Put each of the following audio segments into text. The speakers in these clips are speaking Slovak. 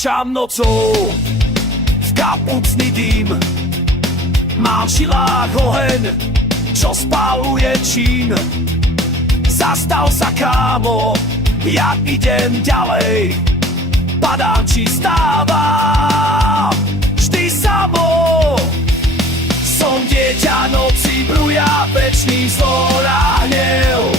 kráčam nocou v kapucný dým. Mám v žilách oheň, čo spáluje čín. Zastav sa, kámo, ja idem ďalej. Padám či stávam, vždy samo. Som dieťa noci, bruja večný vzor a hnev.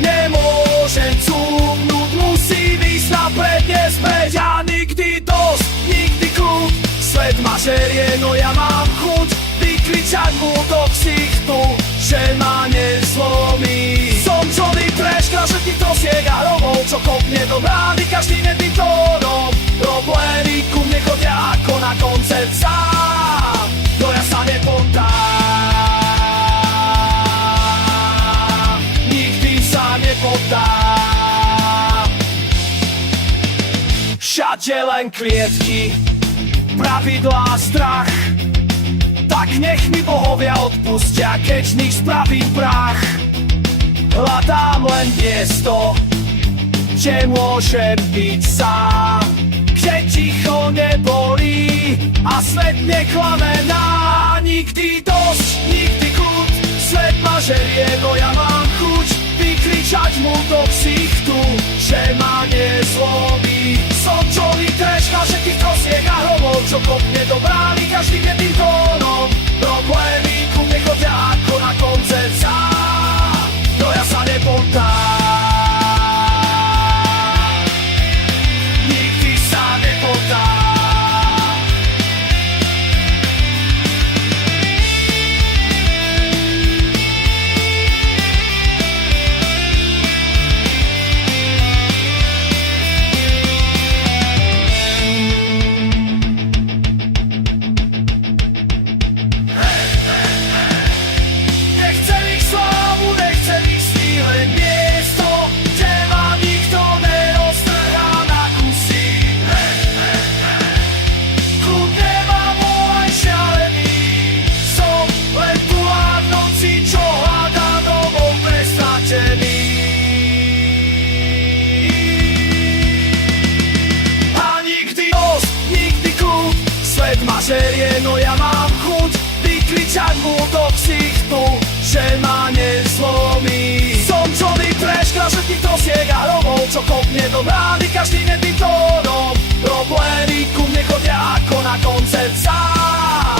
Nemôžem cúvnuť, musím ísť napred, nespäť a nikdy dosť, nikdy kľud. Svet ma žerie, no ja mám chuť vykričať mu do ksichtu, že ma nezlomí. Som Johnny Trash, krážetník trosiek a rovov, čo kopne do brány každým jedným tónom. Problémy ku mne chodia ako na koncert sám, no ja sa nepoddám, nikdy sa nepoddám. Všade len klietky, pravidlá, strach. Tak nech mi bohovia odpustia, keď z nich spravím prach. Hľadám len miesto, kde môžem byť sám, kde ticho nebolí a svet neklamená. Nikdy dosť, nikdy kľud, svet ma žerie, no ja mám chuť vykričať mu do ksichtu, že ma nezlomí. Som Johnny Trash, krážetník trosiek a hromov, čo kopne do brány každým jedným tónom. Problémy ku mne chodia ako na koncert sám, no ja sa nepoddám, nikdy sa nepoddám. Žerie, no ja mám chuť vykričať mu do ksichtu, že ma nezlomí. Som Johnny Trash, krážetník trosiek a hromov, čo kopne do brány každým jedným tónom. Problémy ku mne chodia ako na koncert sám,